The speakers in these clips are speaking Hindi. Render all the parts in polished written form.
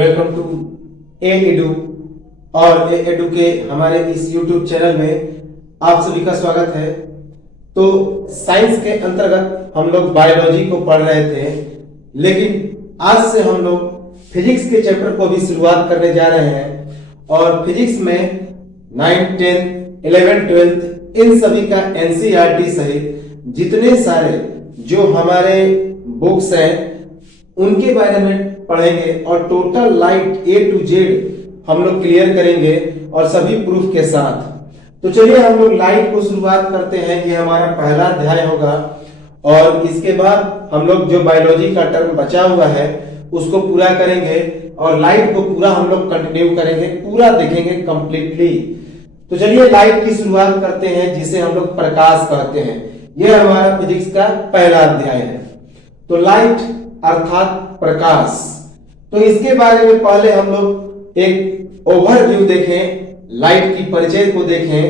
वेलकम टू ए एडू और ए एडू के हमारे इस यूट्यूब चैनल में आप सभी का स्वागत है। तो साइंस के अंतर्गत हम लोग बायोलॉजी को पढ़ रहे थे, लेकिन आज से हम लोग फिजिक्स के चैप्टर को भी शुरुआत करने जा रहे हैं। और फिजिक्स में 9th 10th 11th 12th इन सभी का एनसीईआरटी सहित जितने सारे जो हमारे बुक्स हैं उनके बारे में पढ़ेंगे और total light A to Z हम लोग क्लियर करेंगे और सभी प्रूफ के साथ। तो चलिए हम लोग लाइट को शुरुआत करते हैं। ये हमारा पहला अध्याय होगा और इसके बाद हम लोग जो बायोलॉजी का टर्म बचा हुआ है उसको पूरा करेंगे और लाइट को पूरा हम लोग कंटिन्यू करेंगे, पूरा देखेंगे कंप्लीटली। तो चलिए लाइट की शुरुआत करते हैं जिसे हम लोग प्रकाश कहते हैं। यह हमारा फिजिक्स का पहला अध्याय है। तो लाइट अर्थात प्रकाश, तो इसके बारे में पहले हम लोग एक ओवरव्यू देखें, लाइट की परिचय को देखें,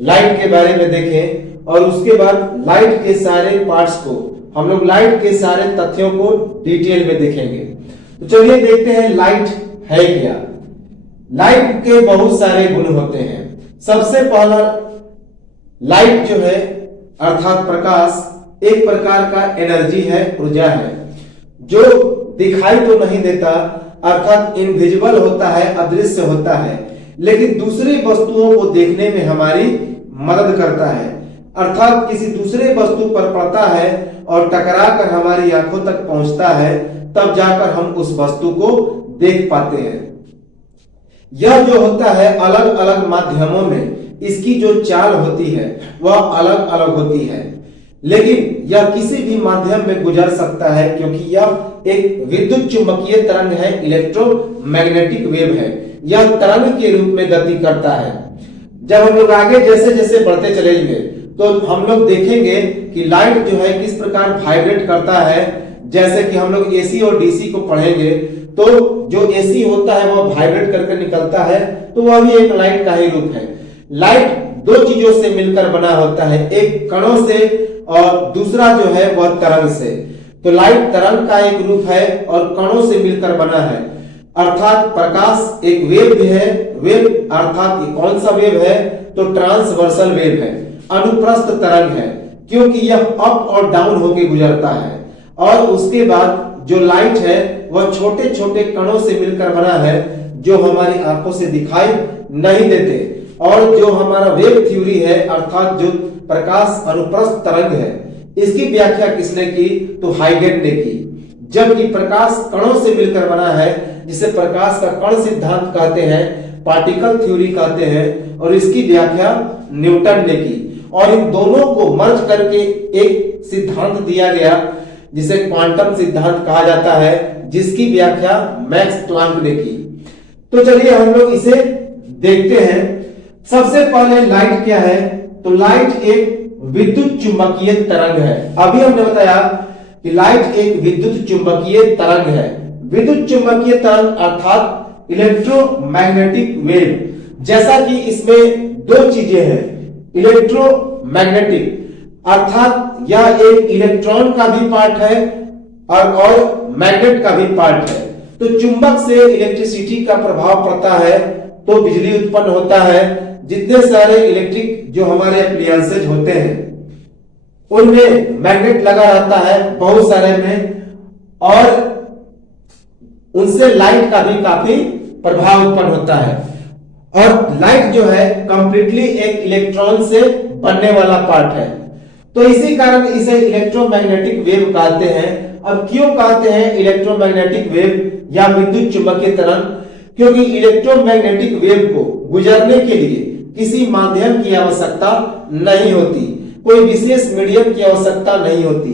लाइट के बारे में देखें और उसके बाद लाइट के सारे पार्ट्स को हम लोग लाइट के सारे तथ्यों को डिटेल में देखेंगे। तो चलिए देखते हैं लाइट है क्या। लाइट के बहुत सारे गुण होते हैं। सबसे पहला, लाइट जो है अर्थात प्रकाश एक प्रकार का एनर्जी है, ऊर्जा है, जो दिखाई तो नहीं देता अर्थात इनविजिबल होता है, अदृश्य होता है, लेकिन दूसरी वस्तुओं को देखने में हमारी मदद करता है। अर्थात किसी दूसरे वस्तु पर पड़ता है और टकराकर हमारी आंखों तक पहुंचता है, तब जाकर हम उस वस्तु को देख पाते हैं। यह जो होता है अलग अलग माध्यमों में इसकी जो चाल होती है वह अलग अलग होती है, लेकिन यह किसी भी माध्यम में गुजर सकता है क्योंकि यह एक विद्युत चुंबकीय तरंग है, इलेक्ट्रोमैग्नेटिक वेव है। यह तरंग के रूप में गति करता है। जब हम लोग आगे जैसे जैसे बढ़ते चलेंगे तो हम लोग देखेंगे कि लाइट जो है किस प्रकार वाइब्रेट करता है। जैसे कि हम लोग एसी और डीसी को पढ़ेंगे तो जो एसी होता है वह वाइब्रेट करके निकलता है, तो वह भी एक लाइट का ही रूप है। लाइट दो चीजों से मिलकर बना होता है, एक कणों से और दूसरा जो है वह तरंग से। तो लाइट तरंग का एक रूप है और कणों से मिलकर बना है। अर्थात प्रकाश एक वेव भी है। वेव अर्थात कौन सा वेव है? तो ट्रांसवर्सल वेव है, अनुप्रस्थ तरंग है, क्योंकि यह अप और डाउन होकर गुजरता है। और उसके बाद जो लाइट है वह छोटे छोटे कणों से मिलकर बना है जो हमारी आंखों से दिखाई नहीं देते। और जो हमारा वेव थ्योरी है अर्थात जो प्रकाश अनुप्रस्थ तरंग है, इसकी व्याख्या किसने की? तो हाइगेन ने की। जबकि प्रकाश कणों से मिलकर बना है जिसे प्रकाश का कण सिद्धांत कहते हैं, पार्टिकल थ्योरी कहते हैं, और इसकी व्याख्या न्यूटन ने की। और इन दोनों को मर्ज करके एक सिद्धांत दिया गया जिसे क्वांटम सिद्धांत कहा जाता है, जिसकी व्याख्या मैक्स प्लांक ने की। तो चलिए हम लोग इसे देखते हैं। सबसे पहले लाइट क्या है? तो लाइट एक विद्युत चुंबकीय तरंग है। अभी हमने बताया कि लाइट एक विद्युत चुंबकीय तरंग है। विद्युत चुंबकीय तरंग अर्थात इलेक्ट्रोमैग्नेटिक वेव। जैसा कि इसमें दो चीजें हैं, इलेक्ट्रोमैग्नेटिक अर्थात यह एक इलेक्ट्रॉन का भी पार्ट है और मैग्नेट का भी पार्ट है। तो चुंबक से इलेक्ट्रिसिटी का प्रभाव पड़ता है तो बिजली उत्पन्न होता है। जितने सारे इलेक्ट्रिक जो हमारे एप्लायंसेज होते हैं उनमें मैग्नेट लगा रहता है, बहुत सारे में, और उनसे लाइट का भी काफी प्रभाव उत्पन्न होता है। और लाइट जो है कंप्लीटली एक इलेक्ट्रॉन से बनने वाला पार्ट है, तो इसी कारण इसे इलेक्ट्रोमैग्नेटिक वेव कहते हैं। अब क्यों कहते हैं इलेक्ट्रोमैग्नेटिक वेव या विद्युत चुंबकीय तरंग? क्योंकि इलेक्ट्रोमैग्नेटिक वेव को गुजरने के लिए किसी माध्यम की आवश्यकता नहीं होती, कोई विशेष मीडियम की आवश्यकता नहीं होती।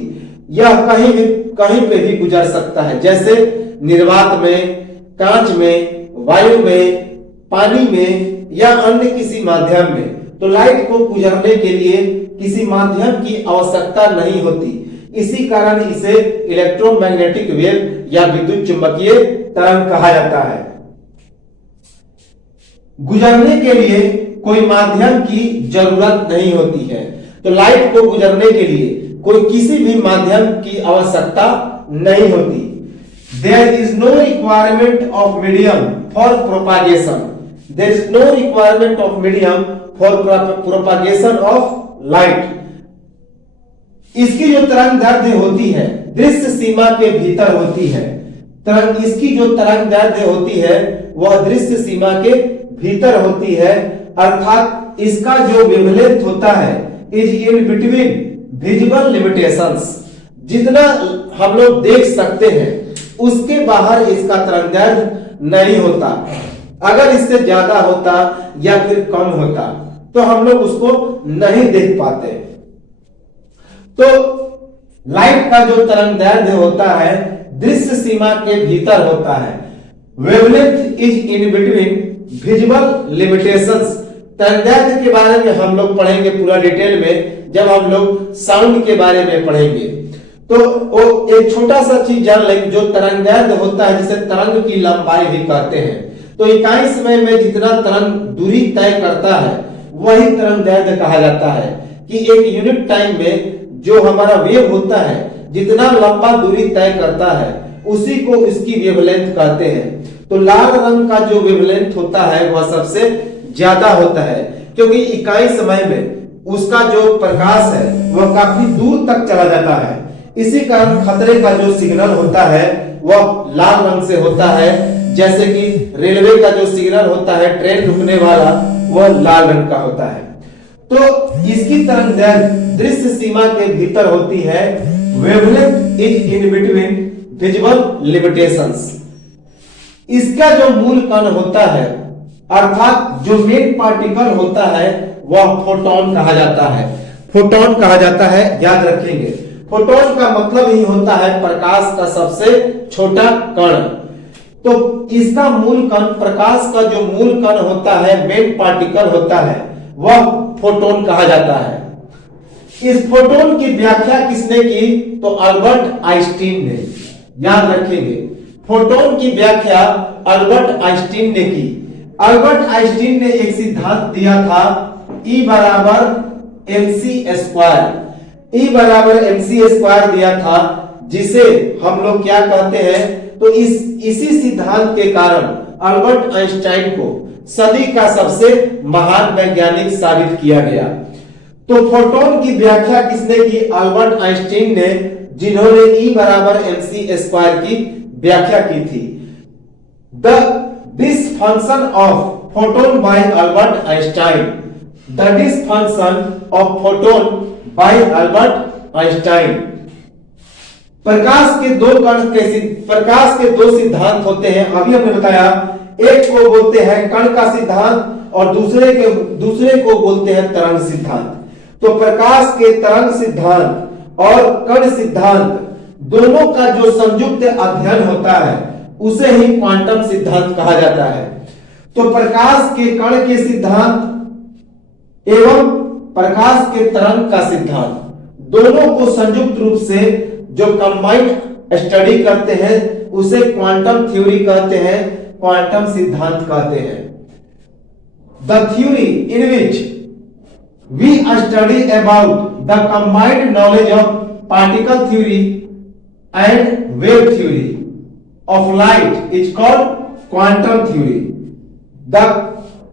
यह कहीं पे भी गुजर सकता है, जैसे निर्वात में, कांच में, वायु में, पानी में या अन्य किसी माध्यम में। तो लाइट को गुजरने के लिए किसी माध्यम की आवश्यकता नहीं होती, इसी कारण इसे इलेक्ट्रोमैग्नेटिक वेव या विद्युत चुंबकीय तरंग कहा जाता है। गुजरने के लिए कोई माध्यम की जरूरत नहीं होती है। तो लाइट को गुजरने के लिए कोई किसी भी माध्यम की आवश्यकता नहीं होती। there is no requirement of medium for propagation. There is no requirement of medium for propagation of light. इसकी जो तरंग दैर्ध्य होती है दृश्य सीमा के भीतर होती है। इसकी जो तरंग दैर्ध्य होती है वह दृश्य सीमा के भीतर होती है, अर्थात इसका जो वेवलेंथ होता है is in between visible limitations. जितना हम लोग देख सकते हैं उसके बाहर इसका तरंग दैर्ध्य नहीं होता। अगर इससे ज्यादा होता या फिर कम होता तो हम लोग उसको नहीं देख पाते। तो लाइट का जो तरंग दैर्ध्य होता है दृश्य सीमा के भीतर होता है। Wavelength is in between visible limitations. तरंग दैर्ध्य के बारे में हम लोग पढ़ेंगे पूरा डिटेल में जब हम लोग साउंड के बारे में पढ़ेंगे। तो वो एक छोटा सा चीज जान लेंगे, जो तरंग दैर्ध्य होता है जिसे तरंग की लंबाई भी कहते हैं। तो इकाई समय में जितना तरंग दूरी तय करता है वही तरंग दैर्ध्य कहा जाता है। कि एक यूनिट टाइम में जो हमारा वेव होता है जितना लंबा दूरी तय करता है उसी को इसकी वेवलेंथ कहते हैं। तो लाल रंग का जो वेवलेंथ होता है वह सबसे ज्यादा होता है, क्योंकि इकाई समय में उसका जो प्रकाश है वह काफी दूर तक चला जाता है। इसी कारण खतरे का जो सिग्नल होता है वह लाल रंग से होता है। जैसे कि रेलवे का जो सिग्नल होता है ट्रेन रुकने वाला वह लाल रंग का होता है। तो इसकी तरंग दैर्ध्य दृश्य सीमा के भीतर होती है। Wavelength is in between visible limitations. इसका जो मूल कण होता है अर्थात जो मेन पार्टिकल होता है वह फोटोन कहा जाता है। फोटोन कहा जाता है, याद रखेंगे। फोटोन का मतलब ही होता है प्रकाश का सबसे छोटा कण। तो इसका मूल कण, प्रकाश का जो मूल कण होता है, मेन पार्टिकल होता है, वह फोटोन कहा जाता है। इस फोटोन की व्याख्या किसने की? तो अल्बर्ट आइंस्टीन ने। याद रखेंगे, फोटोन की व्याख्या अल्बर्ट आइंस्टीन ने की। अल्बर्ट आइंस्टीन ने एक सिद्धांत दिया था E बराबर mc स्क्वायर। E बराबर mc स्क्वायर दिया था, जिसे हम लोग क्या कहते हैं? तो इसी सिद्धांत के कारण अल्बर्ट आइंस्टाइन को सदी का सबसे महान वैज्ञानिक साबित किया गया। तो फोटोन की व्याख्या किसने की? अल्बर्ट आइंस्टीन ने, जिन्होंने E बराबर mc स्क्वायर की व्याख्या की थी। This function of photon by Albert Einstein. The this function of photon by Albert Einstein. प्रकाश के दो सिद्धांत होते हैं। अभी हमने बताया, एक को बोलते हैं कण का सिद्धांत और दूसरे को बोलते हैं तरंग सिद्धांत। तो प्रकाश के तरंग सिद्धांत और कण सिद्धांत दोनों का जो संयुक्त अध्ययन होता है उसे ही क्वांटम सिद्धांत कहा जाता है। तो प्रकाश के कण के सिद्धांत एवं प्रकाश के तरंग का सिद्धांत दोनों को संयुक्त रूप से जो कंबाइंड स्टडी करते हैं उसे क्वांटम थ्योरी कहते हैं, क्वांटम सिद्धांत कहते हैं। The theory in which we study about the combined knowledge of particle theory and wave theory of light is called quantum theory. The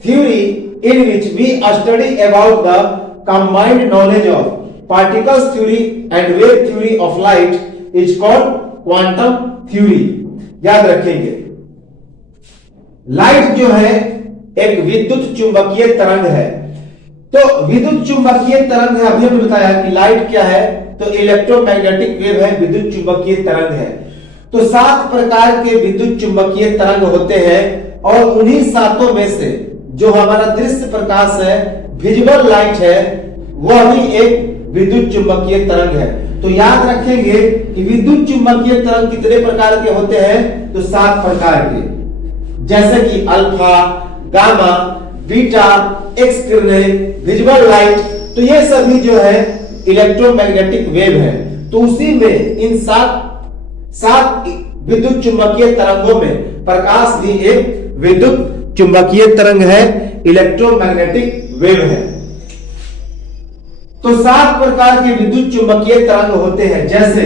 theory in which we study about the combined knowledge of particles theory and wave theory of light is called quantum theory. याद रखेंगे, लाइट जो है एक विद्युत चुंबकीय तरंग है। तो विद्युत चुंबकीय तरंग है, अभी हमने बताया कि लाइट क्या है? तो इलेक्ट्रोमैग्नेटिक वेव है, विद्युत चुंबकीय तरंग है। तो 7 प्रकार के विद्युत चुंबकीय तरंग होते हैं और उन्हीं 7 में से जो हमारा दृश्य प्रकाश है, विजिबल लाइट है, वह भी एक विद्युत चुंबकीय तरंग है। तो याद रखेंगे कि विद्युत चुंबकीय तरंग कितने प्रकार के होते हैं? तो 7 प्रकार के, जैसे कि अल्फा, गामा, बीटा, एक्स किरणें, विजिबल लाइट। तो ये सभी जो है इलेक्ट्रोमैग्नेटिक वेव है। तो उसी में इन 7 विद्युत चुंबकीय तरंगों में प्रकाश भी एक विद्युत चुंबकीय तरंग है, इलेक्ट्रोमैग्नेटिक वेव है। तो 7 प्रकार के विद्युत चुंबकीय तरंग होते हैं, जैसे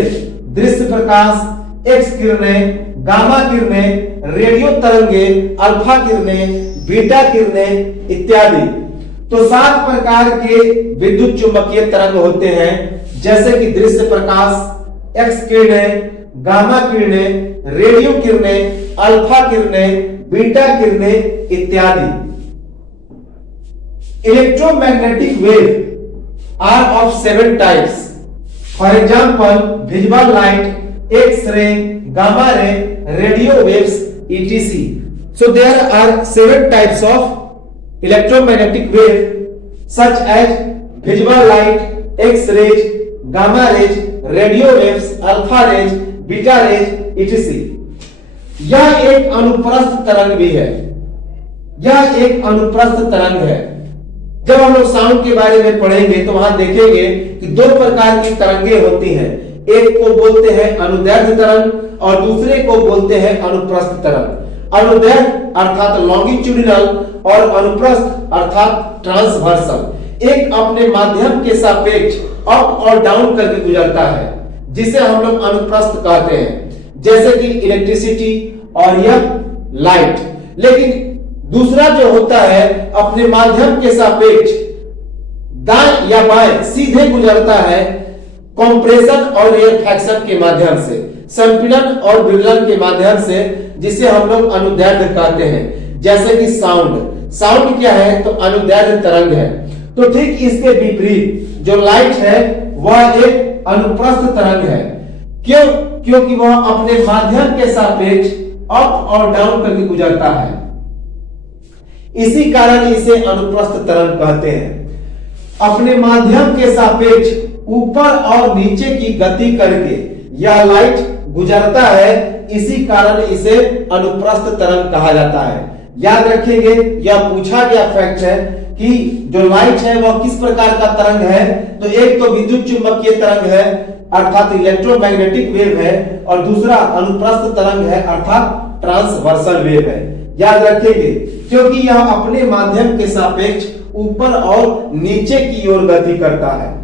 दृश्य प्रकाश, एक्स किरणें, गामा किरणें, रेडियो तरंगे, अल्फा किरणें, बीटा किरणें इत्यादि। तो 7 प्रकार के विद्युत चुंबकीय तरंग होते हैं, जैसे कि दृश्य प्रकाश, एक्स किरणें, गामा किरणें, रेडियो किरणें, अल्फा किरणें, बीटा किरणें इत्यादि। Electromagnetic wave are of 7 types. For example visible light, X-ray, gamma ray, radio waves, etc. So there are 7 types of electromagnetic wave such as visible light, X-rays, gamma rays, radio waves, alpha rays, beta rays, etc. यह एक अनुप्रस्थ तरंग भी है। यह एक अनुप्रस्थ तरंग है। जब हम लोग साउंड के बारे में पढ़ेंगे तो वहां देखेंगे कि 2 प्रकार की तरंगे होती हैं। एक को बोलते हैं अनुदैर्ध्य तरंग और दूसरे को बोलते हैं अनुप्रस्थ तरंग। अनुदैर्ध्य अर्थात लॉन्गिट्यूडिनल और अनुप्रस्थ अर्थात ट्रांसवर्सल। एक अपने माध्यम के सापेक्ष अप और डाउन करके गुजरता है, जिसे हम लोग अनुप्रस्थ कहते हैं, जैसे कि इलेक्ट्रिसिटी और यह लाइट। लेकिन दूसरा जो होता है अपने माध्यम के सापेक्ष दाएं या बाएं सीधे गुजरता है, कंप्रेशन और रेयरफैक्शन के माध्यम से, संपीड़न और विवलन के माध्यम से, जिसे हम लोग अनुदैर्ध्य कहते हैं। जैसे कि साउंड क्या है? तो अनुदैर्ध्य तरंग है। तो ठीक इसके विपरीत जो लाइट है वह एक अनुप्रस्थ तरंग है। क्यों? क्योंकि वह अपने माध्यम के सापेक्ष अप और डाउन करके गुजरता है, इसी कारण इसे अनुप्रस्थ तरंग कहते हैं। अपने माध्यम के सापेक्ष ऊपर और नीचे की गति करके यह लाइट गुजरता है, इसी कारण इसे अनुप्रस्थ तरंग कहा जाता है। याद रखेंगे, यह पूछा गया फैक्ट है कि जो लाइट है वह किस प्रकार का तरंग है। तो एक तो विद्युत चुंबकीय तरंग है अर्थात इलेक्ट्रोमैग्नेटिक वेव है, और दूसरा अनुप्रस्थ तरंग है अर्थात ट्रांसवर्सल वेव है। याद रखेंगे, क्योंकि यह अपने माध्यम के सापेक्ष ऊपर और नीचे की ओर गति करता है।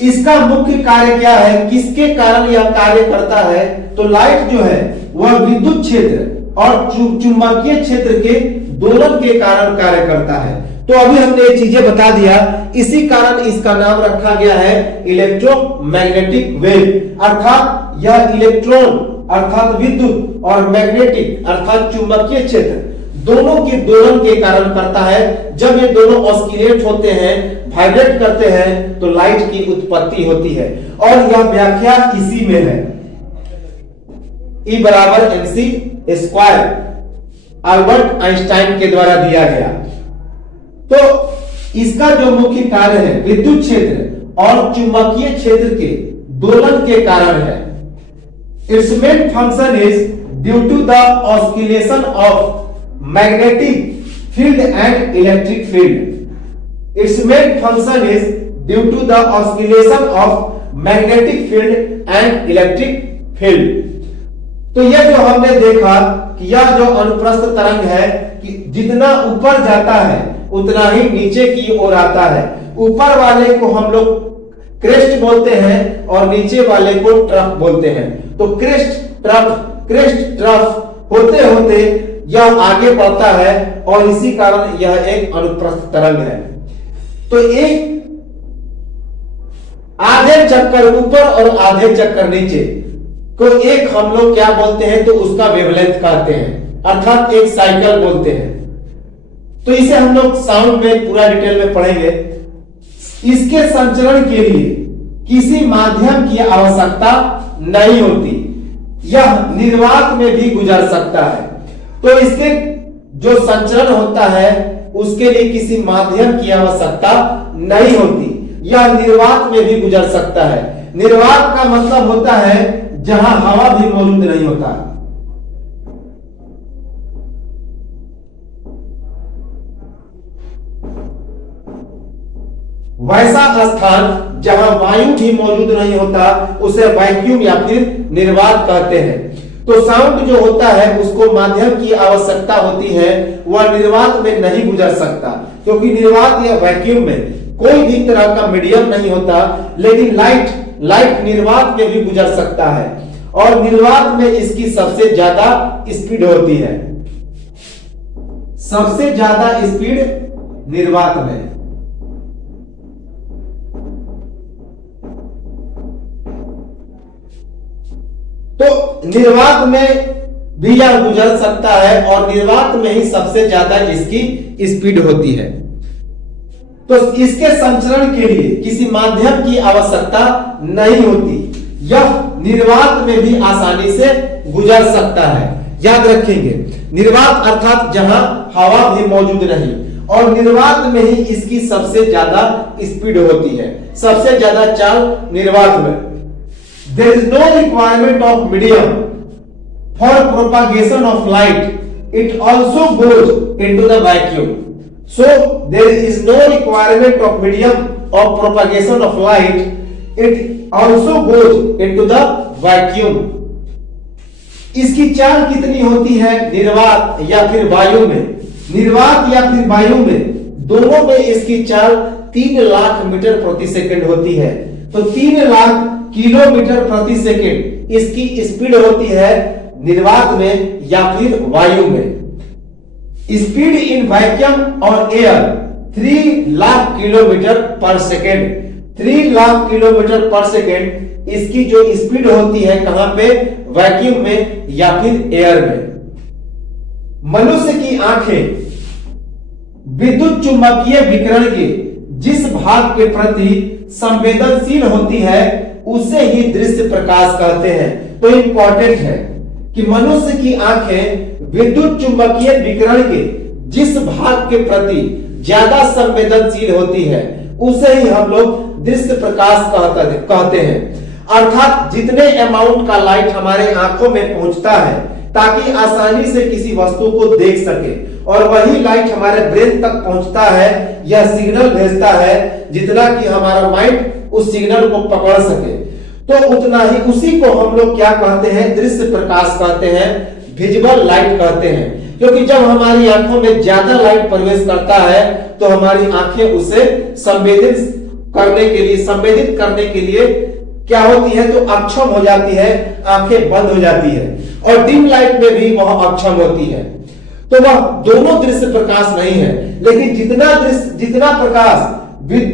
इसका मुख्य कार्य क्या है? किसके कारण यह कार्य करता है? तो लाइट जो है वह विद्युत क्षेत्र और चुंबकीय क्षेत्र के दोलन के कारण कार्य करता है। तो अभी हमने ये चीजें बता दिया, इसी कारण इसका नाम रखा गया है इलेक्ट्रोमैग्नेटिक वेव। अर्थात यह इलेक्ट्रॉन अर्थात विद्युत और मैग्नेटिक अर्थात चुंबकीय क्षेत्र दोनों के दोलन के कारण करता है। जब ये दोनों ऑस्किलेट होते हैं, वाइब्रेट करते हैं, तो लाइट की उत्पत्ति होती है। और यह व्याख्या इसी में है, E बराबर mc स्क्वायर, अल्बर्ट आइंस्टाइन के द्वारा दिया गया। तो इसका जो मुख्य कार्य है विद्युत क्षेत्र और चुंबकीय क्षेत्र के दोलन के कारण है। Its main function is due to the oscillation of magnetic field and electric field. Its main function is due to the oscillation of magnetic field and electric field. तो यह जो हमने देखा कि यह जो अनुप्रस्थ तरंग है कि जितना ऊपर जाता है उतना ही नीचे की ओर आता है। ऊपर वाले को हम लोग क्रेस्ट बोलते हैं और नीचे वाले को ट्रफ बोलते हैं। तो क्रेस्ट ट्रफ होते होते यह आगे बढ़ता है और इसी कारण यह एक अनुप्रस्थ तरंग है। तो एक आधे चक्कर ऊपर और आधे चक्कर नीचे को एक हम लोग क्या बोलते हैं? तो उसका वेवलेंथ कहते हैं, अर्थात एक साइकिल बोलते हैं। तो इसे हम लोग साउंड में पूरा डिटेल में पढ़ेंगे। इसके संचरण के लिए किसी माध्यम की आवश्यकता नहीं होती, यह निर्वात में भी गुजर सकता है। तो इसके जो संचरण होता है उसके लिए किसी माध्यम की आवश्यकता नहीं होती, यह निर्वात में भी गुजर सकता है। निर्वात का मतलब होता है जहां हवा भी मौजूद नहीं होता। वैसा स्थान जहां वायु भी मौजूद नहीं होता उसे वैक्यूम या फिर निर्वात कहते हैं। तो साउंड जो होता है उसको माध्यम की आवश्यकता होती है, वह निर्वात में नहीं गुजर सकता, क्योंकि निर्वात या वैक्यूम में कोई भी तरह का मीडियम नहीं होता। लेकिन लाइट निर्वात में भी गुजर सकता है। और निर्वात में इसकी सबसे ज्यादा स्पीड होती है। सबसे ज्यादा स्पीड निर्वात में। तो निर्वात में भी यह गुजर सकता है और निर्वात में ही सबसे ज्यादा इसकी स्पीड होती है। तो इसके संचरण के लिए किसी माध्यम की आवश्यकता नहीं होती। यह निर्वात में भी आसानी से गुजर सकता है। याद रखेंगे, निर्वात अर्थात जहां हवा भी मौजूद नहीं, और निर्वात में ही इसकी सबसे ज्यादा स्पीड होती है, सबसे ज्यादा चाल निर्वात में। There is no requirement of medium for propagation of light. It also goes into the vacuum. So there is no requirement of medium of propagation of light. It also goes into the vacuum. इसकी चाल कितनी होती है निर्वात या फिर वायु में? निर्वात या फिर वायु में, दोनों में इसकी चाल 3 लाख मीटर प्रति सेकंड होती है। तो 3 लाख किलोमीटर प्रति सेकंड इसकी स्पीड होती है निर्वात में या फिर वायु में। स्पीड इन वैक्यूम और एयर 3 लाख किलोमीटर पर सेकेंड। 3 लाख किलोमीटर पर सेकेंड इसकी जो स्पीड होती है कहां पे? वैक्यूम में या फिर एयर में। मनुष्य की आंखें विद्युत चुंबकीय विकिरण के जिस भाग के प्रति संवेदनशील होती है उसे ही दृश्य प्रकाश कहते हैं। तो इंपॉर्टेंट है कि मनुष्य की आंखें विद्युत चुंबकीय विकिरण के जिस भाग के प्रति ज्यादा संवेदनशील होती है उसे ही हम लोग दृश्य प्रकाश कहते हैं। अर्थात जितने अमाउंट का लाइट हमारे आंखों में पहुंचता है ताकि आसानी से किसी वस्तु को देख सके, और वही लाइट हमारे ब्रेन तक पहुंचता है, यह सिग्नल भेजता है जितना कि हमारा माइंड उस सिग्नल को पकड़ सके। तो उतना ही उसी को हम लोग क्या कहते हैं? दृश्य प्रकाश कहते हैं, विजुअल लाइट कहते हैं। क्योंकि जब हमारी आंखों में ज्यादा लाइट प्रवेश करता है तो हमारी आंखें उसे संवेदित करने के लिए क्या होती है? तो अक्षम हो जाती है, आंखें बंद हो जाती है। और डिम लाइट में भी वह अक्षम होती है। तो वह दोनों दृश्य प्रकाश नहीं है, लेकिन जितना प्रकाश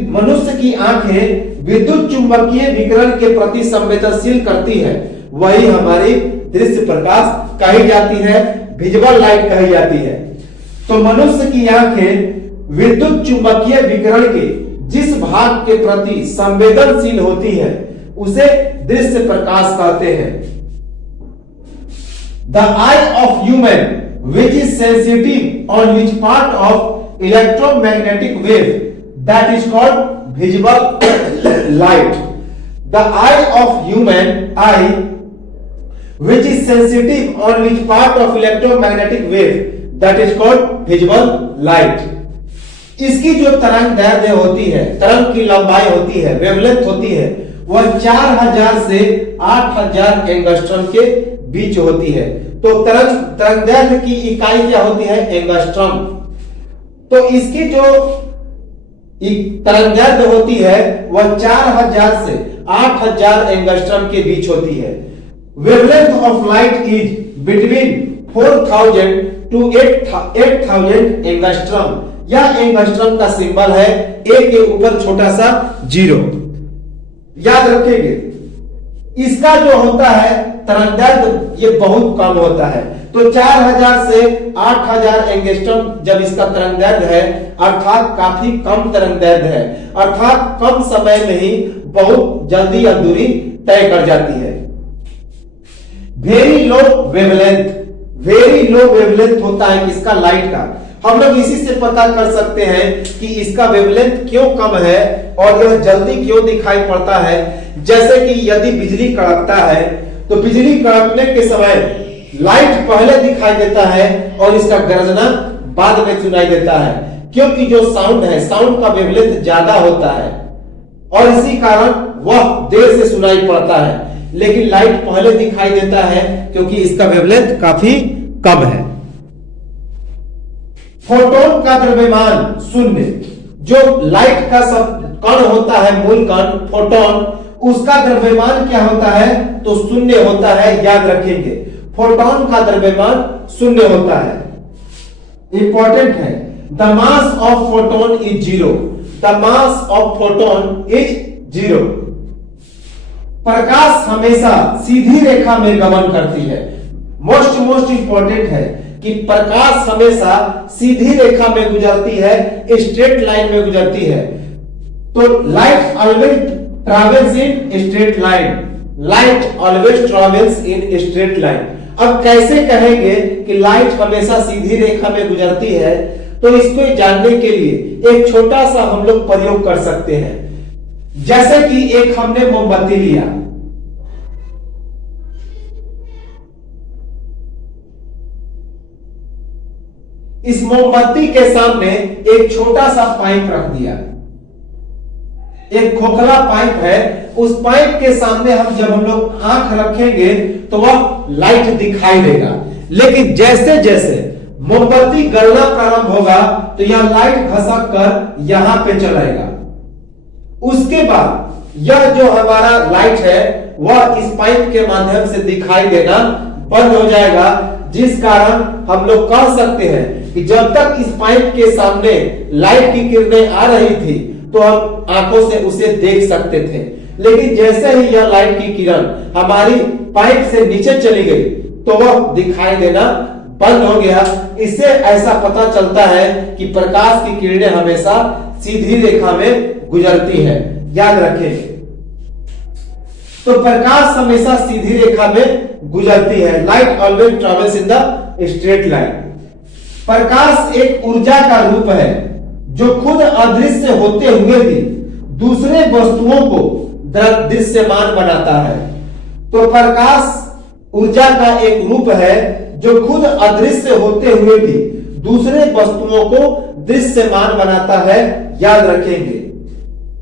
मनुष्य की आंखें विद्युत चुंबकीय विकिरण के प्रति संवेदनशील करती है वही हमारी दृश्य प्रकाश कही जाती है, विजुअल लाइट कही जाती है। तो मनुष्य की आंखें विद्युत चुंबकीय विकिरण के जिस भाग के प्रति संवेदनशील होती है उसे दृश्य प्रकाश कहते हैं। The eye of human which is sensitive on which part of electromagnetic wave that is called visible light. The eye of human eye which is sensitive on which part of electromagnetic wave that is called visible light. इसकी जो तरंग दैर्ध्य होती है, तरंग की लंबाई होती है, वेवलेंथ होती है, वह 4000 से 8000 एंगस्ट्रम के बीच होती है। तो तरंग दैर्ध्य की इकाई क्या होती है? एंगस्ट्रम। तो इसकी जो तरंग दैर्ध्य होती है वह 4000 से 8000 एंगस्ट्रम के बीच होती है। Wavelength of light is between 4000 to 8000 angstrom. यह एंगस्ट्रम का सिंबल है, ए के ऊपर छोटा सा 0। याद रखेंगे, इसका जो होता है तरंगदैर्ध्य ये बहुत कम होता है। तो 4000 से 8000 एंगस्ट्रम जब इसका तरंगदैर्ध्य है अर्थात काफी कम तरंगदैर्ध्य है, अर्थात कम समय में ही बहुत जल्दी यह दूरी तय कर जाती है। Very low wavelength, very low wavelength होता है किसका? लाइट का। हम लोग इसी से पता कर सकते हैं कि इसका वेवलेंथ क्यों कम है और यह जल्दी क्यों दिखाई पड़ता है। जैसे कि यदि बिजली कड़कता है तो बिजली कड़कने के समय लाइट पहले दिखाई देता है और इसका गर्जना बाद में सुनाई देता है, क्योंकि जो साउंड है, साउंड का वेवलेंथ ज्यादा होता है और इसी कारण वह देर से सुनाई पड़ता है। लेकिन लाइट पहले दिखाई देता है क्योंकि इसका वेवलेंथ काफी कम है। फोटोन का द्रव्यमान शून्य। जो लाइट का सब कण होता है, मूल कण फोटोन, उसका द्रव्यमान क्या होता है? तो शून्य होता है, याद रखेंगे। फोटोन का द्रव्यमान शून्य होता है, इंपॉर्टेंट है। The mass of photon is zero, the mass of photon is zero. प्रकाश हमेशा सीधी रेखा में गमन करती है। मोस्ट इंपॉर्टेंट है कि प्रकाश हमेशा सीधी रेखा में गुजरती है, स्ट्रेट लाइन में गुजरती है। तो light always travels in straight line, light always travels in straight line. अब कैसे कहेंगे कि लाइट हमेशा सीधी रेखा में गुजरती है? तो इसको जानने के लिए एक छोटा सा हम लोग प्रयोग कर सकते हैं। जैसे कि एक हमने मोमबत्ती लिया, इस मोमबत्ती के सामने एक छोटा सा पाइप रख दिया, एक खोखला पाइप है। उस पाइप के सामने जब हम लोग आंख रखेंगे तो वह लाइट दिखाई देगा, लेकिन जैसे जैसे मोमबत्ती गलना प्रारंभ होगा तो यह लाइट खसक कर यहां पे चलेगा। उसके बाद यह जो हमारा लाइट है वह इस पाइप के माध्यम से दिखाई देना बंद हो जाएगा, जिस कारण हम लोग कह सकते हैं कि जब तक इस पाइप के सामने लाइट की किरणें आ रही थी तो हम आंखों से उसे देख सकते थे, लेकिन जैसे ही यह लाइट की किरण हमारी पाइप से नीचे चली गई तो वह दिखाई देना बंद हो गया। इससे ऐसा पता चलता है कि प्रकाश की किरणें हमेशा सीधी रेखा में गुजरती है, याद रखें। तो प्रकाश हमेशा सीधी रेखा में गुजरती है, light always travels in the straight line. प्रकाश एक ऊर्जा का रूप है जो खुद अदृश्य होते हुए भी दूसरे वस्तुओं को दृश्यमान बनाता है। तो प्रकाश ऊर्जा का एक रूप है जो खुद अदृश्य होते हुए भी दूसरे वस्तुओं को दृश्यमान बनाता है, याद रखेंगे।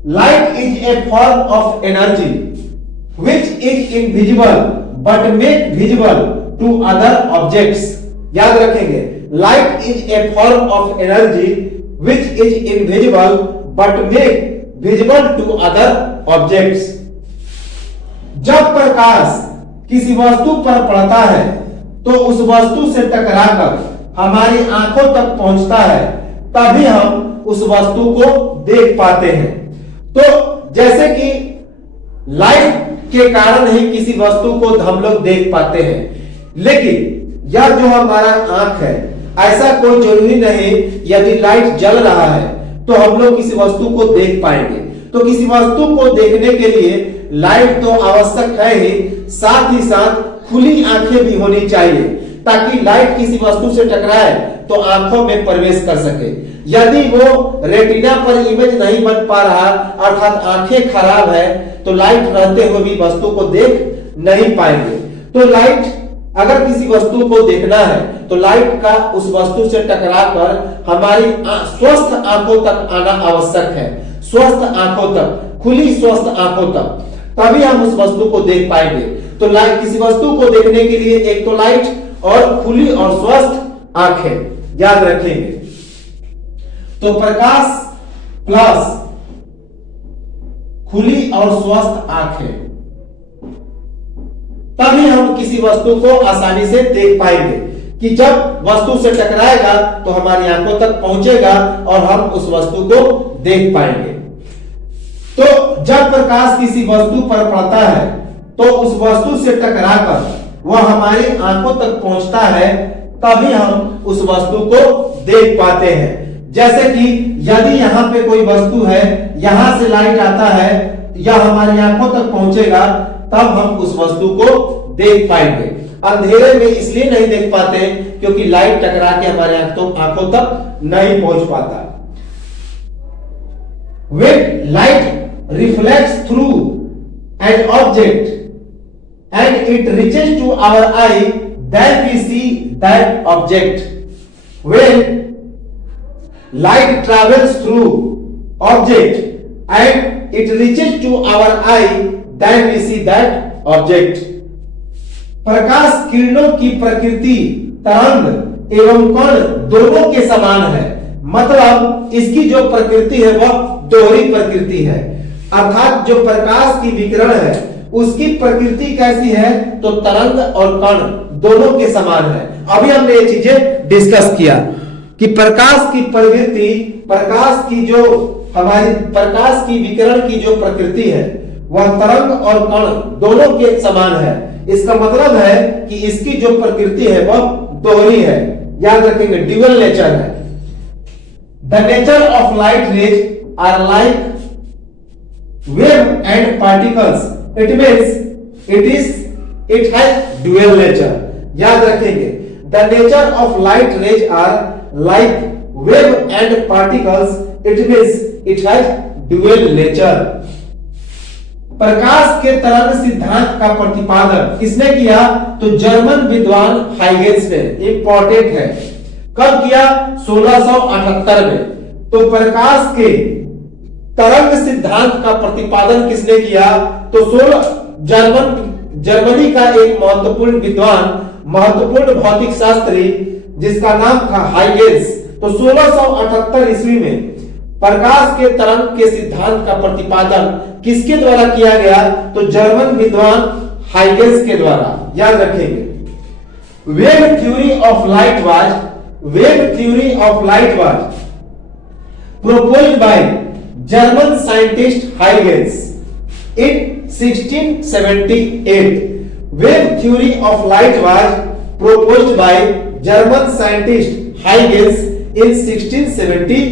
Light is A form of energy which is invisible but make visible to other objects, याद रखेंगे। Light is A form of energy which is invisible but make visible to other objects। जब प्रकाश किसी वस्तु पर पड़ता है तो उस वस्तु से टकराकर हमारी आंखों तक पहुंचता है, तभी हम उस वस्तु को देख पाते हैं। तो जैसे कि लाइट के कारण ही किसी वस्तु को हम लोग देख पाते हैं, लेकिन यह जो हमारा आंख है, ऐसा कोई जरूरी नहीं यदि लाइट जल रहा है तो हम लोग किसी वस्तु को देख पाएंगे। तो किसी वस्तु को देखने के लिए लाइट तो आवश्यक है ही, साथ ही साथ खुली आंखें भी होनी चाहिए ताकि लाइट किसी वस्तु से टकराए तो आंखों में प्रवेश कर सके। यदि वो रेटिना पर इमेज नहीं बन पा रहा, अर्थात आंखें खराब है, तो लाइट रहते हुए भी वस्तु को देख नहीं पाएंगे। तो लाइट अगर किसी वस्तु को देखना है तो लाइट का उस वस्तु से टकराकर हमारी स्वस्थ आंखों तक आना आवश्यक है, स्वस्थ आंखों तक, खुली स्वस्थ आंखों तक, तभी हम उस वस्तु को देख पाएंगे। तो लाइट किसी वस्तु को देखने के लिए एक तो लाइट और खुली और स्वस्थ आंखें, याद रखेंगे। तो प्रकाश प्लस खुली और स्वस्थ आंखें, तभी हम किसी वस्तु को आसानी से देख पाएंगे कि जब वस्तु से टकराएगा तो हमारी आंखों तक पहुंचेगा और हम उस वस्तु को देख पाएंगे। तो जब प्रकाश किसी वस्तु पर पड़ता है तो उस वस्तु से टकराकर वह हमारी आंखों तक पहुंचता है, तभी हम उस वस्तु को देख पाते हैं। जैसे कि यदि यहाँ पे कोई वस्तु है, यहां से लाइट आता है, यह हमारी आंखों तक पहुंचेगा, तब हम उस वस्तु को देख पाएंगे। अंधेरे में इसलिए नहीं देख पाते क्योंकि लाइट टकरा के हमारे आंखों तक नहीं पहुंच पाता। When light reflects through an object and it reaches to our eye, then we see that object. When light travels through object and it reaches to our eye, then we see that object. प्रकाश किरणों की प्रकृति तरंग एवं कण दोनों के समान है, मतलब इसकी जो प्रकृति है वह दोहरी प्रकृति है। अर्थात जो प्रकाश की विकिरण है उसकी प्रकृति कैसी है, तो तरंग और कण दोनों के समान है। अभी हमने ये चीजें डिस्कस किया कि प्रकाश की प्रवृत्ति, प्रकाश की जो हमारी प्रकाश की विकिरण की जो प्रकृति है वह तरंग और कण दोनों के समान है। इसका मतलब है कि इसकी जो प्रकृति है वह दोहरी है, याद रखेंगे, ड्यूअल नेचर है। The nature of light rays are like wave and particles, it means it has dual nature. याद रखेंगे, the nature of light rays are like wave and particles, it means it has dual nature. प्रकाश के तरंग सिद्धांत का प्रतिपादन किसने किया, तो जर्मन विद्वान हाइगेंस ने। इंपॉर्टेंट है, कब किया, 1678 में। तो प्रकाश के तरंग सिद्धांत का प्रतिपादन किसने किया, तो जर्मनी का एक महत्वपूर्ण विद्वान, महत्वपूर्ण भौतिक शास्त्री जिसका नाम था हाइगेंस। तो 1678 ईस्वी में प्रकाश के तरंग के सिद्धांत का प्रतिपादन किसके द्वारा किया गया, तो जर्मन विद्वान हाइगेंस के द्वारा। याद रखेंगे, wave theory of light was proposed by German scientist Huygens in 1678. Wave theory of light was proposed by German scientist Huygens in 1678,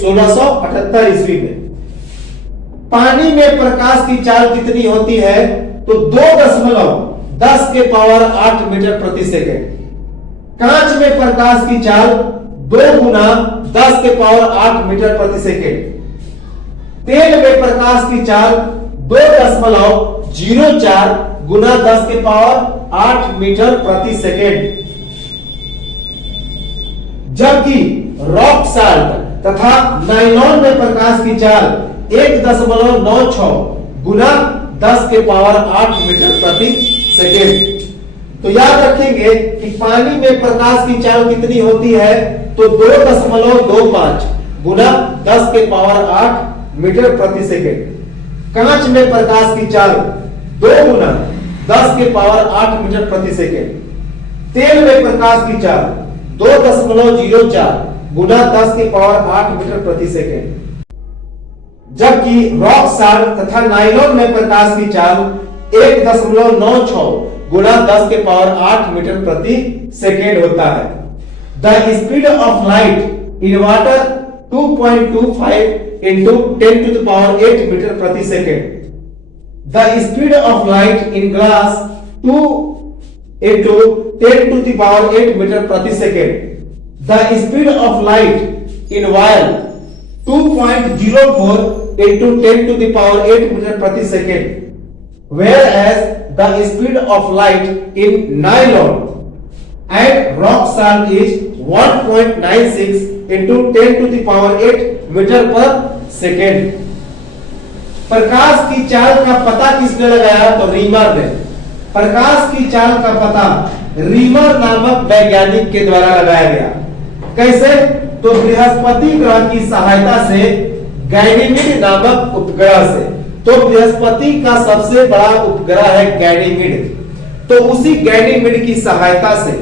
1678 ईस्वी में। पानी में प्रकाश की चाल कितनी होती है, तो 2.10 के पावर 8 मीटर प्रति सेकेंड। कांच में प्रकाश की चाल 2 गुना 10 के पावर 8 मीटर प्रति सेकेंड। तेल में प्रकाश की चाल 2.04 गुना 10 के पावर 8 मीटर प्रति सेकेंड। जबकि रॉक साल्ट तथा नाइलॉन में प्रकाश की चाल 1.96 गुना 10 के पावर 8 मीटर प्रति सेकेंड। तो याद रखेंगे कि पानी में प्रकाश की चाल कितनी होती है, तो 2.25 गुना 10 के पावर 8 मीटर प्रति सेकेंड। कांच में प्रकाश की चाल 2 गुना 10 के पावर 8 मीटर प्रति सेकेंड। तेल में प्रकाश की चाल 2.04 गुना 10 के पावर 8 मीटर प्रति सेकेंड। जबकि रॉक साल्ट तथा नाइलॉन में प्रकाश की चाल 1.96 गुना 10 के पावर 8 मीटर प्रति सेकेंड होता है। The speed of light in water 2.25 into 10 to the power 8 metre प्रति सेकेंड। The speed of light in glass 2 into 10 to the power 8 metre प्रति सेकेंड। The speed of light in wire 2.04 into 10 to the power 8 metre प्रति सेकेंड। Whereas the speed of light in nylon and rock salt is 1.96 into 10 to the power 8 metre पर सेकेंड। प्रकाश की चाल का पता किसने लगाया, तो रीमर ने। प्रकाश की चाल का पता रीमर नामक वैज्ञानिक के द्वारा लगाया गया। कैसे, तो बृहस्पति ग्रह की सहायता से, गैनीमीड नामक उपग्रह से। तो बृहस्पति का सबसे बड़ा उपग्रह है गैनीमीड। तो उसी गैनीमीड की सहायता से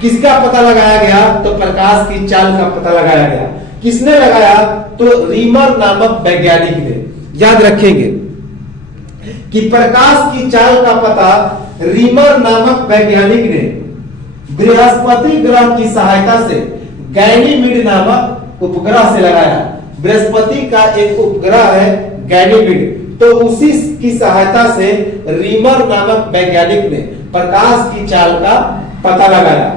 किसका पता लगाया गया, तो प्रकाश की चाल का पता लगाया गया। किसने लगाया, तो रीमर नामक वैज्ञानिक ने। याद रखेंगे कि प्रकाश की चाल का पता रीमर नामक वैज्ञानिक ने बृहस्पति ग्रह की सहायता से गैनीमीड नामक उपग्रह से लगाया। बृहस्पति का एक उपग्रह है गैनीमीड, तो उसी की सहायता से रीमर नामक वैज्ञानिक ने प्रकाश की चाल का पता लगाया।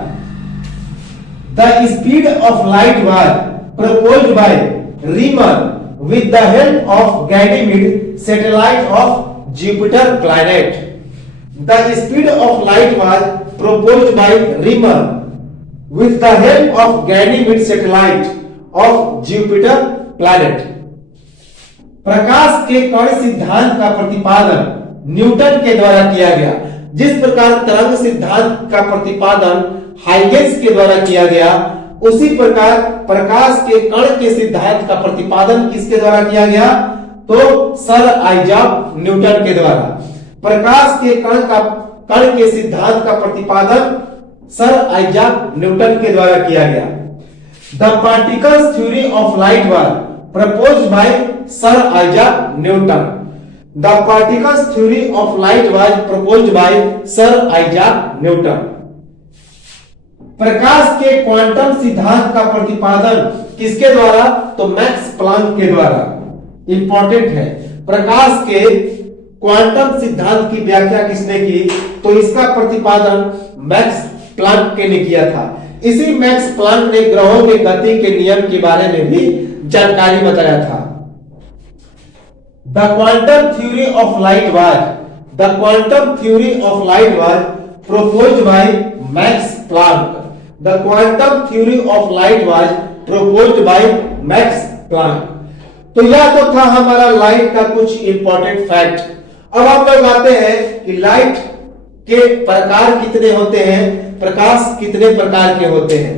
The speed of light was proposed by Reamer with the help of Ganymede satellite of Jupiter planet. The speed of light was proposed by Reamer with the help of Ganymede satellite of Jupiter planet. प्रकाश के कण सिद्धांत का प्रतिपादन न्यूटन के द्वारा किया गया। जिस प्रकार तरंग सिद्धांत का प्रतिपादन हाइगेंस के द्वारा किया गया, उसी प्रकार प्रकाश के कण के सिद्धांत का प्रतिपादन किसके द्वारा किया गया, तो सर आइजैक न्यूटन के द्वारा। प्रकाश के कण के सिद्धांत का प्रतिपादन सर आइजैक न्यूटन के द्वारा किया गया। The particles theory of light was proposed by sir Isaac Newton. The particles theory of light was proposed by sir Isaac Newton. प्रकाश के क्वांटम सिद्धांत का प्रतिपादन किसके द्वारा? तो मैक्स प्लांक के द्वारा। इंपॉर्टेंट है, प्रकाश के क्वांटम सिद्धांत की व्याख्या किसने की? तो इसका प्रतिपादन मैक्स प्लांक ने किया था। इसी मैक्स प्लांक ने ग्रहों के गति के नियम के बारे में भी जानकारी बताया था। The quantum theory of light was proposed by Max Planck. The quantum theory of light was proposed by Max Planck. तो यह तो था हमारा लाइट का कुछ इंपॉर्टेंट फैक्ट। अब हम लोग आते हैं कि लाइट के प्रकार कितने होते हैं, प्रकाश कितने प्रकार के होते हैं।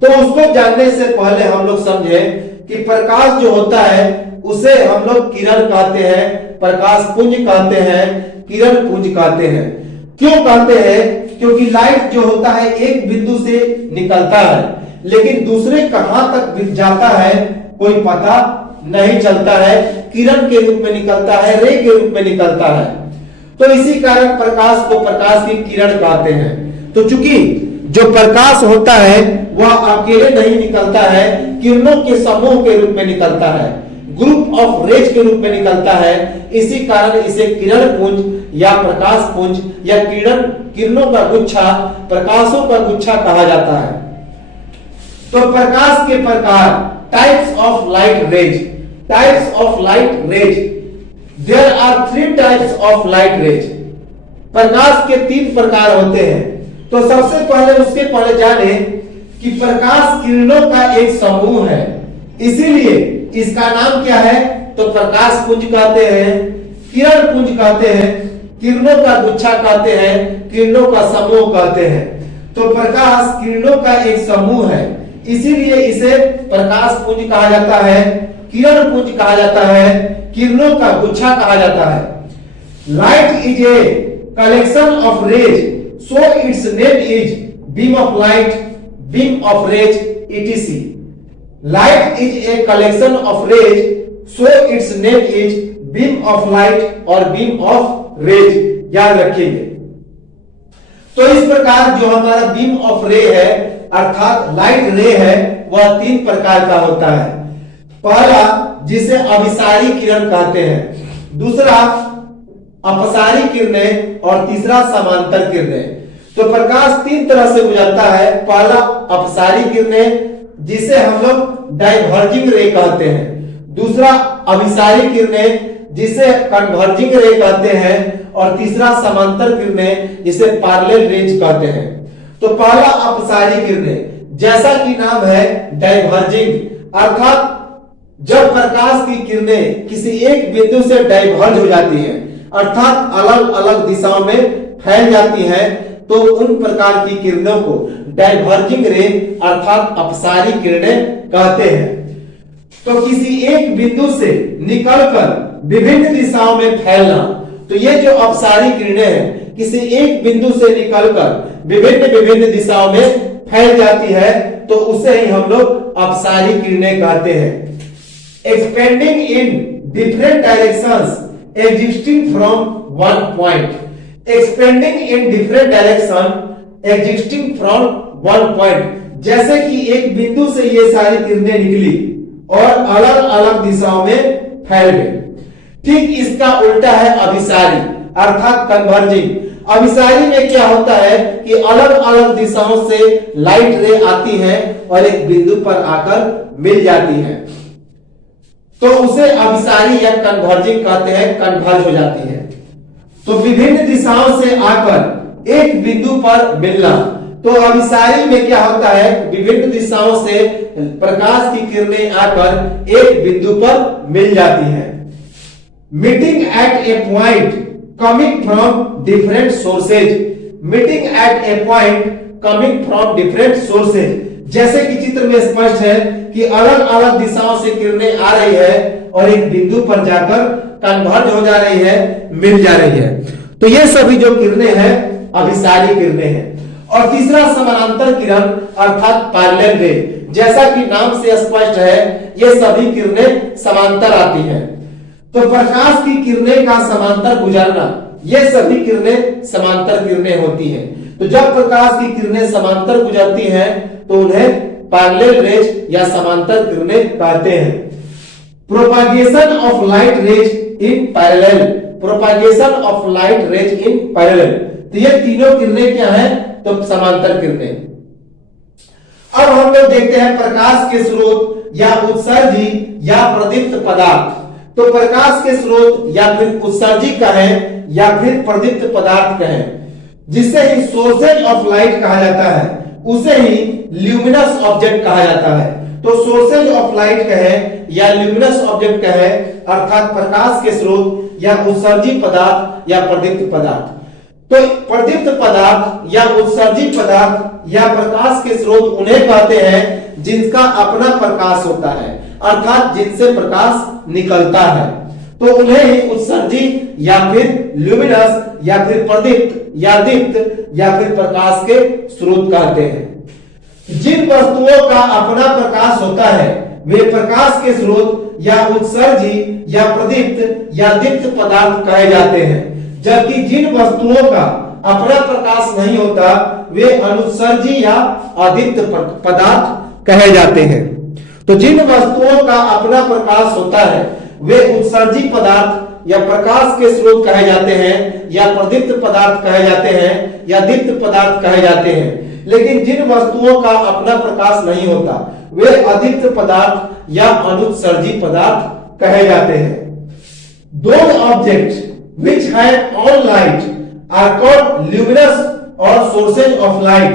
तो उसको जानने से पहले हम लोग समझें कि प्रकाश जो होता है उसे हम लोग किरण कहते हैं, प्रकाश पुंज कहते हैं, किरण पुंज कहते हैं। क्यों कहते हैं? क्योंकि लाइट जो होता है एक बिंदु से निकलता है, लेकिन दूसरे कहां तक जाता है कोई पता नहीं चलता है। किरण के रूप में निकलता है, रे के रूप में निकलता है। तो इसी कारण प्रकाश को प्रकाश की किरण कहते हैं। तो चूंकि जो प्रकाश होता है वह अकेले नहीं निकलता है, किरणों के समूह के रूप में निकलता है, ग्रुप ऑफ रेज के रूप में निकलता है। इसी कारण इसे किरण पुंज या प्रकाश पुंज या किरणों का गुच्छा, प्रकाशों का गुच्छा कहा जाता है। तो प्रकाश के प्रकार, types of light rays. There are 3 types of light rays. प्रकाश के 3 प्रकार होते हैं। तो सबसे पहले उसके पहले जाने कि प्रकाश किरणों का एक समूह है, इसीलिए इसका नाम क्या है? तो प्रकाश पुंज कहते हैं, किरण पुंज कहते हैं, किरणों का गुच्छा कहते हैं, किरणों का समूह कहते हैं। तो प्रकाश किरणों का एक समूह है, इसीलिए इसे प्रकाश पुंज कहा जाता है, किरण पुंज कहा जाता है, किरणों का गुच्छा कहा जाता है। Light is a collection of rays, so its name is beam of light, beam of rays, etc. Light is a collection of rays, so its name is beam of light or beam of rays. याद रखिएगा। तो इस प्रकार जो हमारा बीम ऑफ रे है अर्थात लाइट रे है वह 3 प्रकार का होता है। पहला जिसे अभिसारी किरण कहते हैं, दूसरा अपसारी किरणें और तीसरा समांतर किरणें। तो प्रकाश 3 तरह से गुजरता है। पहला अपसारी किरणें जिसे हम लोग डाइवर्जिंग रे कहते हैं, दूसरा अभिसारी किरणें जिसे कन्वर्जिंग रे कहते हैं और तीसरा समांतर किरणें जिसे पैरेलल रेज कहते हैं। तो पहला अपसारी किरणें, जैसा कि नाम है डाइवर्जिंग, अर्थात जब प्रकाश की किरणें किसी एक बिंदु से डाइवर्ज हो जाती हैं अर्थात अलग अलग दिशाओं में फैल जाती हैं, तो उन प्रकार की किरणों को डाइवर्जिंग रे अर्थात अपसारी किरणें कहते हैं। तो किसी एक बिंदु से निकलकर विभिन्न दिशाओं में फैलना, तो ये जो अपसारी किरणें हैं किसी एक बिंदु से निकलकर विभिन्न दिशाओं में फैल जाती है, तो उसे ही हम लोग अपसारी किरणें कहते हैं। Expanding in different directions existing from one point, expanding in different direction existing from one point, जैसे कि एक बिंदु से ये सारी किरणें निकली और अलग अलग दिशाओं में फैल गई। ठीक इसका उल्टा है अभिसारी अर्थात कन्वर्जिंग। अभिसारी में क्या होता है कि अलग अलग दिशाओं से लाइट रे आती है और एक बिंदु पर आकर मिल जाती है, तो उसे अभिसारी या कन्वर्जिंग कहते हैं, कन्वर्ज हो जाती है। तो विभिन्न दिशाओं से आकर एक बिंदु पर मिलना। तो अभिसारी में क्या होता है, विभिन्न दिशाओं से प्रकाश की किरणें आकर एक बिंदु पर मिल जाती हैं। Meeting at A point coming from different sources, meeting at A point coming from different sources, जैसे कि चित्र में स्पष्ट है कि अलग अलग दिशाओं से किरणें आ रही है और एक बिंदु पर जाकर कन्वर्ज हो जा रही है, मिल जा रही है। तो ये सभी जो किरणें हैं अभिसारी किरणें हैं। और तीसरा समानांतर किरण अर्थात पैरेलल रे, जैसा कि नाम से स्पष्ट है ये सभी किरणें समांतर आती हैं। तो प्रकाश की किरणें का समांतर गुजरना, ये सभी किरणें समांतर किरणें होती हैं। तो जब प्रकाश की किरणें समांतर गुजरती हैं तो उन्हें पैरेलल रेज या समांतर किरणें कहते हैं। Propagation of light raise in parallel, propagation of light raise in parallel, तो ये तीनों किरणें क्या हैं? तो समांतर किरणें। अब हम लोग देखते हैं प्रकाश के स्रोत या उत्सर्जी या प्रदीप्त पदार्थ। तो प्रकाश के स्रोत या फिर उत्सर्जी कहें या फिर प्रदीप्त पदार्थ कहें, जिसे ही सोर्सेज ऑफ लाइट कहा जाता है उसे ही ल्यूमिनस ऑब्जेक्ट कहा जाता है। तो सोर्सेज ऑफ लाइट कहें या ल्यूमिनस ऑब्जेक्ट कहें अर्थात प्रकाश के स्रोत या उत्सर्जी पदार्थ या प्रदीप्त पदार्थ। तो प्रदीप्त पदार्थ या उत्सर्जी पदार्थ या प्रकाश के स्रोत उन्हें कहते हैं जिनका अपना प्रकाश होता है, अर्थात जिनसे प्रकाश निकलता है, तो उन्हें ही उत्सर्जी या फिर ल्यूमिनस या फिर प्रदीप्त या दीप्त या फिर प्रकाश के स्रोत कहते हैं। जिन वस्तुओं का अपना प्रकाश होता है वे प्रकाश के स्रोत या उत्सर्जी या प्रदीप्त या दीप्त पदार्थ कहे जाते हैं, जबकि जिन वस्तुओं का अपना प्रकाश नहीं होता वे अनुत्सर्जी या अदीप्त पदार्थ कहे जाते हैं। तो जिन वस्तुओं का अपना प्रकाश होता है वे उत्सर्जी पदार्थ या प्रकाश के स्रोत कहे जाते हैं या प्रदीप्त पदार्थ कहे जाते हैं या दीप्त पदार्थ कहे जाते हैं। लेकिन जिन वस्तुओं का अपना प्रकाश नहीं होता वे अदीप्त पदार्थ या अनुत्सर्जी पदार्थ कहे जाते हैं। Those objects which have all light are called luminous or sources of light,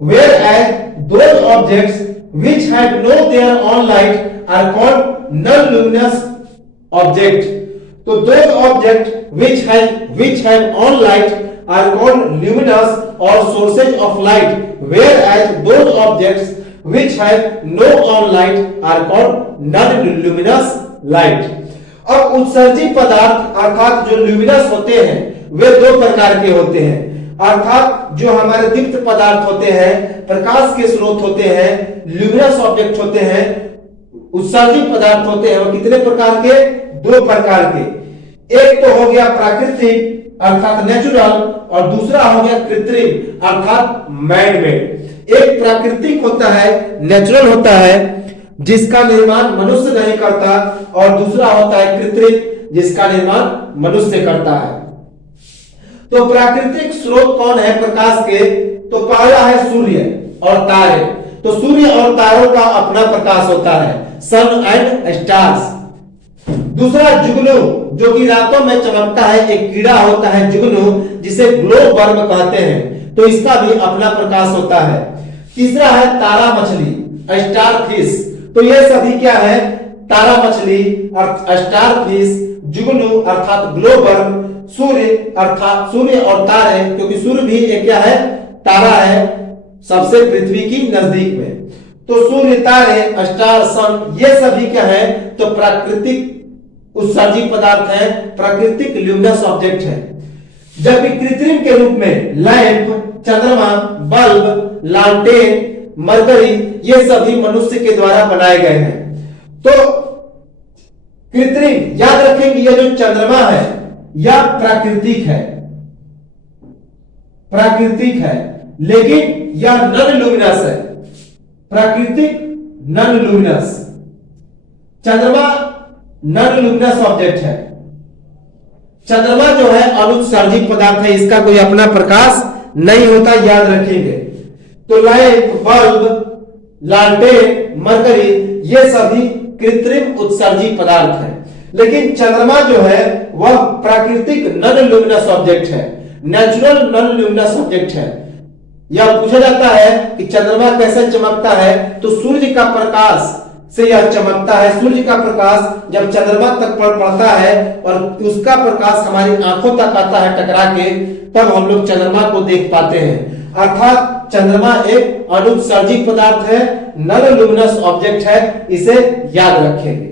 whereas those objects which have no their own light are called non-luminous object. So those objects which have own light are called luminous or sources of light, whereas those objects which have no own light are called non-luminous light. अब उत्सर्जी पदार्थ अर्थात जो ल्यूमिनस होते हैं वे दो प्रकार के होते हैं, अर्थात जो हमारे दीप्त पदार्थ होते हैं, प्रकाश के स्रोत होते हैं, ल्यूमिनस ऑब्जेक्ट होते हैं, उत्सर्जी पदार्थ होते हैं। वो कितने प्रकार के? दो प्रकार के। एक तो हो गया प्राकृतिक अर्थात नेचुरल और दूसरा हो गया कृत्रिम अर्थात मैन मेड। एक प्राकृतिक होता है, नेचुरल होता है, जिसका निर्माण मनुष्य नहीं करता, और दूसरा होता है कृत्रिम जिसका निर्माण मनुष्य करता है। तो प्राकृतिक स्रोत कौन है प्रकाश के? तो पहला है सूर्य और तारे। तो सूर्य और तारों का अपना प्रकाश होता है, सन एंड स्टार्स। दूसरा जुगनू जो कि रातों में चमकता है, एक कीड़ा होता है जुगनू जिसे ग्लो वर्म कहते हैं, तो इसका भी अपना प्रकाश होता है। तीसरा है तारा मछली, स्टार फिश। तो ये सभी क्या है? तारा मछली, स्टार फिश, जुगनू अर्थात ग्लो वर्म, सूर्य अर्थात सूर्य और तारे, क्योंकि सूर्य भी एक क्या है? तारा है, सबसे पृथ्वी की नजदीक में। तो सूर्य, तारे, स्टार, सन, ये सभी क्या है? तो प्राकृतिक उत्सर्जी पदार्थ है, प्राकृतिक ल्यूमिनस ऑब्जेक्ट है। जबकि कृत्रिम के रूप में लैंप, चंद्रमा, बल्ब, लालटेन, मरकरी, ये सभी मनुष्य के द्वारा बनाए गए हैं। तो कृत्रिम याद रखेंगे, ये जो चंद्रमा है यह प्राकृतिक है, प्राकृतिक है, लेकिन यह नॉन लुमिनस है। प्राकृतिक नॉन लुमिनस, चंद्रमा नॉन लुमिनस ऑब्जेक्ट है। चंद्रमा जो है अनुत्सर्जी पदार्थ है, इसका कोई अपना प्रकाश नहीं होता, याद रखेंगे। तो लैंप, बल्ब, लालटेन, मरकरी, ये सभी कृत्रिम उत्सर्जी पदार्थ हैं। लेकिन चंद्रमा जो है वह प्राकृतिक नॉन लुमिनस ऑब्जेक्ट है, नेचुरल नॉन लुमिनस ऑब्जेक्ट है। यह पूछा जाता है कि चंद्रमा कैसे चमकता है, तो सूर्य का प्रकाश से यह चमकता है। सूर्य का प्रकाश जब चंद्रमा तक पड़ता है और उसका प्रकाश हमारी आंखों तक आता है टकरा के, तब हम लोग चंद्रमा को देख पाते हैं। अर्थात चंद्रमा एक अनुत्सर्जित पदार्थ है, नॉन लुमिनस ऑब्जेक्ट है, इसे याद रखेंगे।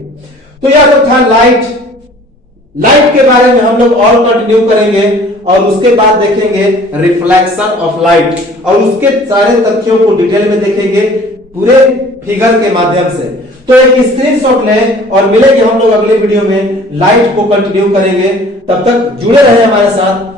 तो यह तो था लाइट। लाइट के बारे में हम लोग और कंटिन्यू करेंगे और उसके बाद देखेंगे रिफ्लेक्शन ऑफ लाइट और उसके सारे तथ्यों को डिटेल में देखेंगे पूरे फिगर के माध्यम से। तो एक स्क्रीनशॉट लें और मिलेंगे हम लोग अगले वीडियो में, लाइट को कंटिन्यू करेंगे। तब तक जुड़े रहे हमारे साथ।